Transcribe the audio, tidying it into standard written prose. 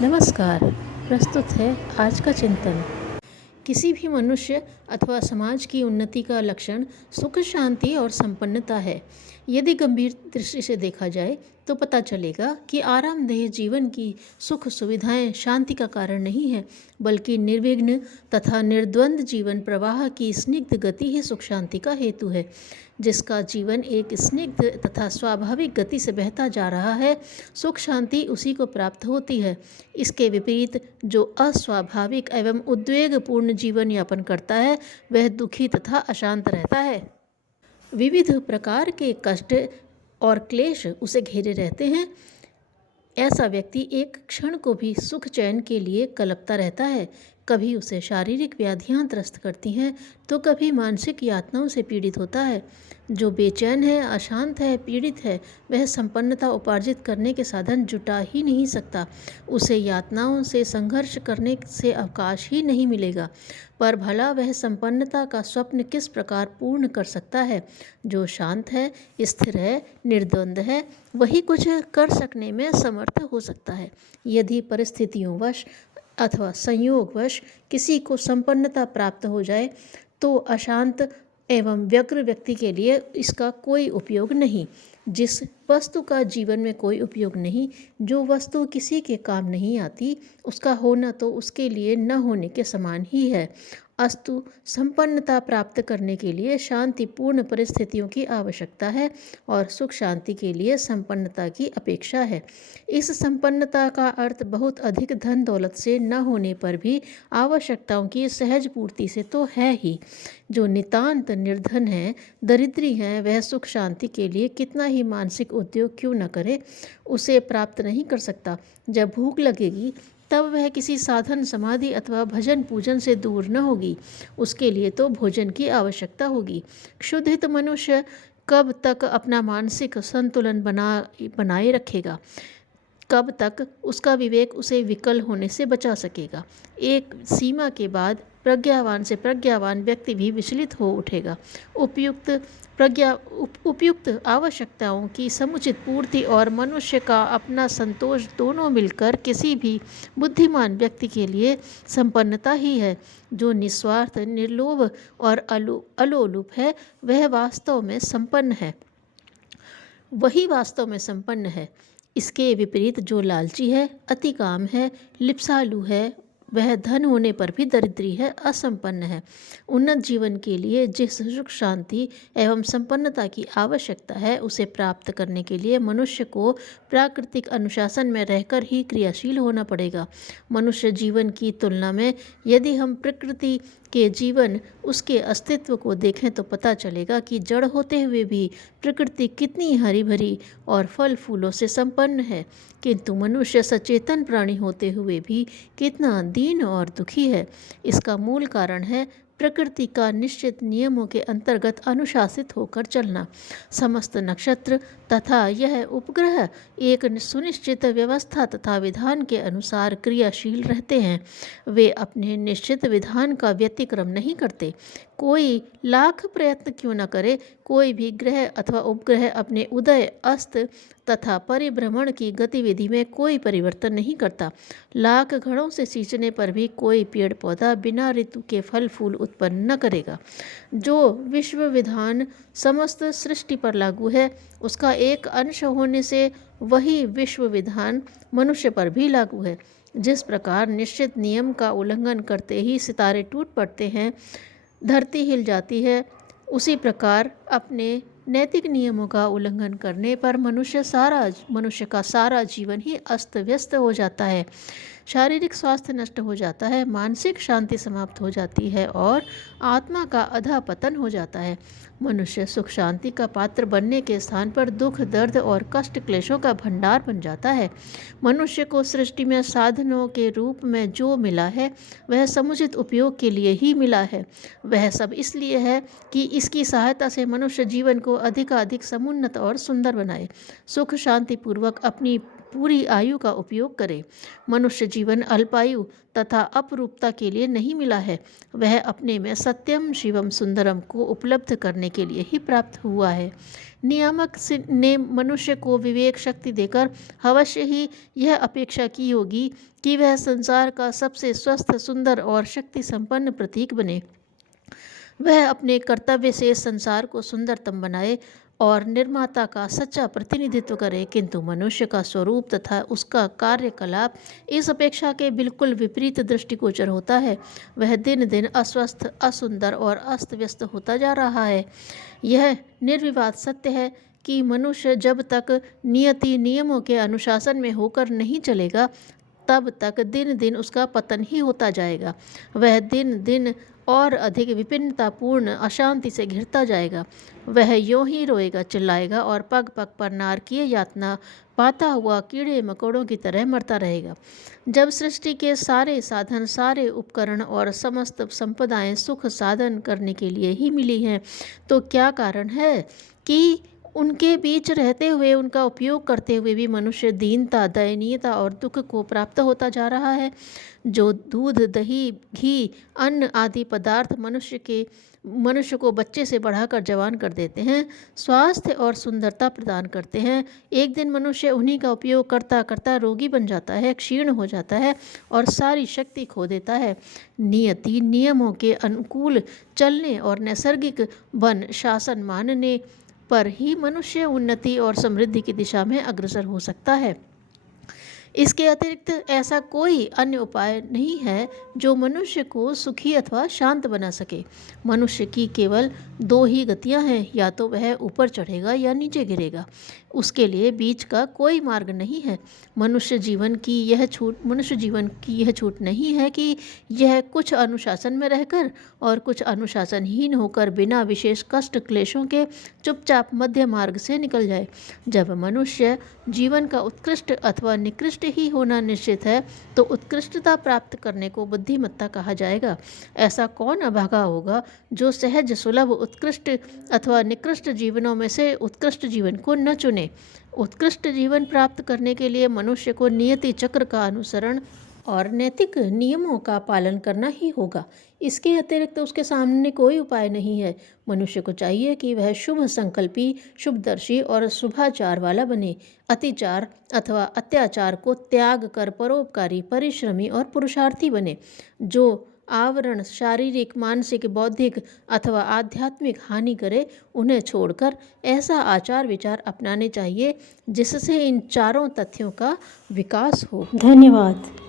नमस्कार। प्रस्तुत है आज का चिंतन। किसी भी मनुष्य अथवा समाज की उन्नति का लक्षण सुख, शांति और संपन्नता है। यदि गंभीर दृष्टि से देखा जाए तो पता चलेगा कि आरामदेह जीवन की सुख सुविधाएं शांति का कारण नहीं है, बल्कि निर्विघ्न तथा निर्द्वंद जीवन प्रवाह की स्निग्ध गति ही सुख शांति का हेतु है। जिसका जीवन एक स्निग्ध तथा स्वाभाविक गति से बहता जा रहा है, सुख शांति उसी को प्राप्त होती है। इसके विपरीत जो अस्वाभाविक एवं उद्वेगपूर्ण जीवन यापन करता है, वह दुखी तथा अशांत रहता है। विविध प्रकार के कष्ट और क्लेश उसे घेरे रहते हैं। ऐसा व्यक्ति एक क्षण को भी सुख चैन के लिए कलपता रहता है। कभी उसे शारीरिक व्याधियां त्रस्त करती हैं तो कभी मानसिक यातनाओं से पीड़ित होता है। जो बेचैन है, अशांत है, पीड़ित है, वह संपन्नता उपार्जित करने के साधन जुटा ही नहीं सकता। उसे यातनाओं से संघर्ष करने से अवकाश ही नहीं मिलेगा। पर भला वह संपन्नता का स्वप्न किस प्रकार पूर्ण कर सकता है? जो शांत है, स्थिर है, निर्द्वंद है, वही कुछ कर सकने में समर्थ हो सकता है। यदि परिस्थितियों वश अथवा संयोगवश किसी को संपन्नता प्राप्त हो जाए तो अशांत एवं व्यग्र व्यक्ति के लिए इसका कोई उपयोग नहीं। जिस वस्तु का जीवन में कोई उपयोग नहीं, जो वस्तु किसी के काम नहीं आती, उसका होना तो उसके लिए न होने के समान ही है। अस्तु संपन्नता प्राप्त करने के लिए शांतिपूर्ण परिस्थितियों की आवश्यकता है और सुख शांति के लिए संपन्नता की अपेक्षा है। इस संपन्नता का अर्थ बहुत अधिक धन दौलत से न होने पर भी आवश्यकताओं की सहज पूर्ति से तो है ही। जो नितांत निर्धन है, दरिद्री है, वह सुख शांति के लिए कितना ही मानसिक उद्योग क्यों न करे, उसे प्राप्त नहीं कर सकता। जब भूख लगेगी तब वह किसी साधन, समाधि अथवा भजन पूजन से दूर न होगी। उसके लिए तो भोजन की आवश्यकता होगी। क्षुधित मनुष्य कब तक अपना मानसिक संतुलन बनाए रखेगा? कब तक उसका विवेक उसे विकल होने से बचा सकेगा? एक सीमा के बाद प्रज्ञावान से प्रज्ञावान व्यक्ति भी विचलित हो उठेगा। उपयुक्त आवश्यकताओं की समुचित पूर्ति और मनुष्य का अपना संतोष दोनों मिलकर किसी भी बुद्धिमान व्यक्ति के लिए संपन्नता ही है। जो निस्वार्थ, निर्लोभ और अलोलुप है, वह वास्तव में संपन्न है। वही वास्तव में संपन्न है। इसके विपरीत जो लालची है, अतिकाम है, लिप्सालु है, वह धन होने पर भी दरिद्री है, असंपन्न है। उन्नत जीवन के लिए जिस सुख शांति एवं संपन्नता की आवश्यकता है, उसे प्राप्त करने के लिए मनुष्य को प्राकृतिक अनुशासन में रहकर ही क्रियाशील होना पड़ेगा। मनुष्य जीवन की तुलना में यदि हम प्रकृति के जीवन, उसके अस्तित्व को देखें तो पता चलेगा कि जड़ होते हुए भी प्रकृति कितनी हरी भरी और फल फूलों से संपन्न है, किंतु मनुष्य सचेतन प्राणी होते हुए भी कितना दीन और दुखी है। इसका मूल कारण है प्रकृति का निश्चित नियमों के अंतर्गत अनुशासित होकर चलना। समस्त नक्षत्र तथा यह उपग्रह एक सुनिश्चित व्यवस्था तथा विधान के अनुसार क्रियाशील रहते हैं। वे अपने निश्चित विधान का व्यतिक्रम नहीं करते। कोई लाख प्रयत्न क्यों न करे, कोई भी ग्रह अथवा उपग्रह अपने उदय, अस्त तथा परिभ्रमण की गतिविधि में कोई परिवर्तन नहीं करता। लाख घड़ों से सींचने पर भी कोई पेड़ पौधा बिना ऋतु के फल फूल उत्पन्न न करेगा। जो विश्व विधान समस्त सृष्टि पर लागू है, उसका एक अंश होने से वही विश्व विधान मनुष्य पर भी लागू है। जिस प्रकार निश्चित नियम का उल्लंघन करते ही सितारे टूट पड़ते हैं, धरती हिल जाती है, उसी प्रकार अपने नैतिक नियमों का उल्लंघन करने पर मनुष्य का सारा जीवन ही अस्त व्यस्त हो जाता है। शारीरिक स्वास्थ्य नष्ट हो जाता है, मानसिक शांति समाप्त हो जाती है और आत्मा का अधःपतन हो जाता है। मनुष्य सुख शांति का पात्र बनने के स्थान पर दुख, दर्द और कष्ट क्लेशों का भंडार बन जाता है। मनुष्य को सृष्टि में साधनों के रूप में जो मिला है, वह समुचित उपयोग के लिए ही मिला है। वह सब इसलिए है कि इसकी सहायता से मनुष्य जीवन को अधिकाधिक समुन्नत और सुंदर बनाए, सुख शांति पूर्वक अपनी पूरी आयु का उपयोग करे। मनुष्य जीवन अल्पायु तथा अपरूपता के लिए नहीं मिला है, वह अपने में सत्यम शिवम सुंदरम को उपलब्ध करने के लिए ही प्राप्त हुआ है। नियामक ने मनुष्य को विवेक शक्ति देकर अवश्य ही यह अपेक्षा की होगी कि वह संसार का सबसे स्वस्थ, सुंदर और शक्ति संपन्न प्रतीक बने। वह अपने कर्तव्य से संसार को सुंदरतम बनाए और निर्माता का सच्चा प्रतिनिधित्व करे, किंतु मनुष्य का स्वरूप तथा उसका कार्यकलाप इस अपेक्षा के बिल्कुल विपरीत दृष्टिगोचर होता है। वह दिन दिन अस्वस्थ, असुंदर और अस्त व्यस्त होता जा रहा है। यह निर्विवाद सत्य है कि मनुष्य जब तक नियति नियमों के अनुशासन में होकर नहीं चलेगा, तब तक दिन दिन उसका पतन ही होता जाएगा। वह दिन दिन और अधिक विपिन्नतापूर्ण अशांति से घिरता जाएगा। वह यूं ही रोएगा, चिल्लाएगा और पग पग पर नारकीय यातना पाता हुआ कीड़े मकोड़ों की तरह मरता रहेगा। जब सृष्टि के सारे साधन, सारे उपकरण और समस्त संपदाएं सुख साधन करने के लिए ही मिली हैं, तो क्या कारण है कि उनके बीच रहते हुए, उनका उपयोग करते हुए भी मनुष्य दीनता, दयनीयता और दुख को प्राप्त होता जा रहा है। जो दूध, दही, घी, अन्न आदि पदार्थ मनुष्य को बच्चे से बढ़ाकर जवान कर देते हैं, स्वास्थ्य और सुंदरता प्रदान करते हैं, एक दिन मनुष्य उन्हीं का उपयोग करता करता रोगी बन जाता है, क्षीण हो जाता है और सारी शक्ति खो देता है। नियति नियमों के अनुकूल चलने और नैसर्गिक वन शासन मानने पर ही मनुष्य उन्नति और समृद्धि की दिशा में अग्रसर हो सकता है। इसके अतिरिक्त ऐसा कोई अन्य उपाय नहीं है जो मनुष्य को सुखी अथवा शांत बना सके। मनुष्य की केवल दो ही गतियां हैं, या तो वह ऊपर चढ़ेगा या नीचे गिरेगा। उसके लिए बीच का कोई मार्ग नहीं है। मनुष्य जीवन की यह छूट नहीं है कि यह कुछ अनुशासन में रहकर और कुछ अनुशासनहीन होकर बिना विशेष कष्ट क्लेशों के चुपचाप मध्य मार्ग से निकल जाए। जब मनुष्य जीवन का उत्कृष्ट अथवा निकृष्ट ही होना निश्चित है, तो उत्कृष्टता प्राप्त करने को बुद्धिमत्ता कहा जाएगा। ऐसा कौन अभागा होगा जो सहज, सुलभ, उत्कृष्ट अथवा निकृष्ट जीवनों में से उत्कृष्ट जीवन को न चुने। उत्कृष्ट जीवन प्राप्त करने के लिए मनुष्य को नियति चक्र का अनुसरण और नैतिक नियमों का पालन करना ही होगा। इसके अतिरिक्त उसके सामने कोई उपाय नहीं है। मनुष्य को चाहिए कि वह शुभ संकल्पी, शुभदर्शी और शुभाचार वाला बने। अतिचार अथवा अत्याचार को त्याग कर परोपकारी, परिश्रमी और पुरुषार्थी बने। जो आवरण शारीरिक, मानसिक, बौद्धिक अथवा आध्यात्मिक हानि करे, उन्हें छोड़कर ऐसा आचार विचार अपनाने चाहिए जिससे इन चारों तथ्यों का विकास हो। धन्यवाद।